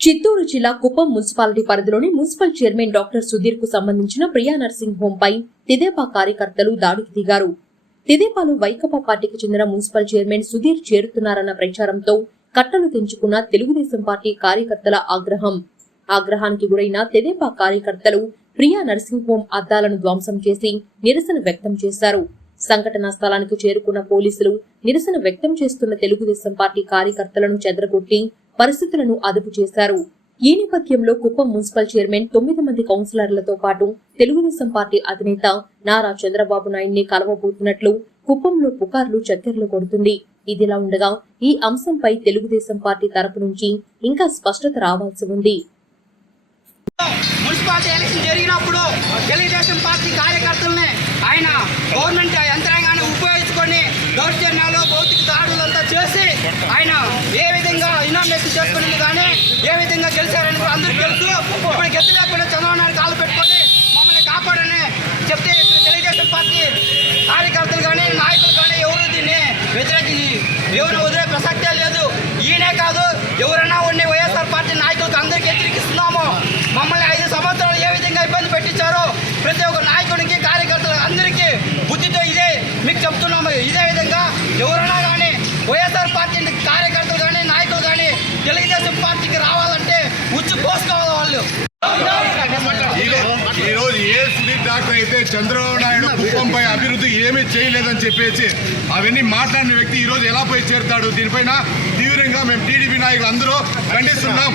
చిత్తూరు జిల్లా కుప్పం మున్సిపాలిటీ పరిధిలోని municipal chairman doctor సుధీర్కు సంబంధించిన ప్రియా నర్సింగ్ హోం పై తిదేపా కార్యకర్తలు దాడికి దిగారు. తిదేపాలో వైకపా పార్టీకి చెందిన మున్సిపల్ చైర్మన్ సుధీర్ చేరుతున్నారన్న ప్రచారంతో కట్టలు తెంచుకున్న తెలుగుదేశం పార్టీ కార్యకర్తల ఆగ్రహం. ఆగ్రహానికి గురైన తెదేపా కార్యకర్తలు ప్రియా నర్సింగ్ హోం అద్దాలను ధ్వంసం చేసి నిరసన వ్యక్తం చేశారు. సంఘటనా స్థలానికి చేరుకున్న పోలీసులు నిరసన వ్యక్తం చేస్తున్న తెలుగుదేశం పార్టీ కార్యకర్తలను చెదరగొట్టి పరిస్థితులను అదుపు చేశారు. ఈ నేపథ్యంలో కుప్పం మున్సిపల్ చైర్మన్ తొమ్మిది మంది కౌన్సిలర్లతో పాటు తెలుగుదేశం పార్టీ అధినేత నారా చంద్రబాబు నాయుడిని కలవబోతున్నట్లు కుప్పంలో పుకార్లు చక్కెర్లు కొడుతుంది. ఇదిలా ఉండగా ఈ అంశంపై తెలుగుదేశం పార్టీ తరపు నుంచి ఇంకా స్పష్టత రావాల్సి ఉంది. మున్సిపాలిటీ ఎలక్షన్ జరిగినప్పుడు తెలుగుదేశం పార్టీ కార్యకర్తల్ని ఆయన గవర్నమెంట్ యంత్రాంగాన్ని ఉపయోగించుకొని దౌర్జన్యాలు భౌతిక దాడులు చేసి ఆయన ఏ విధంగా ఇనామినేషన్ చేసుకునేది కానీ ఏ విధంగా గెలిచారని కూడా అందరికీ తెలుసు. ఇప్పుడు గెలిచి లేకుండా చంద్రబాబు నాయుడు కాలు పెట్టుకొని మమ్మల్ని కాపాడని చెప్తే తెలుగుదేశం పార్టీ కార్యకర్తలు కానీ నాయకులు కానీ ఎవరు దీన్ని వ్యతిరేకించి ఎవరు వదిలే ప్రసక్తే లేదు. ఈయనే కాదు ఎవరైనా డాక్టర్ అయితే చంద్రబాబు నాయుడు కుప్పంపై అభివృద్ధి ఏమీ చేయలేదని చెప్పేసి అవన్నీ మాట్లాడిన వ్యక్తి ఈ రోజు ఎలా పోయి చేరుతాడు? దీనిపైన తీవ్రంగా మేము టీడీపీ నాయకులు అందరూ ఖండిస్తున్నాం!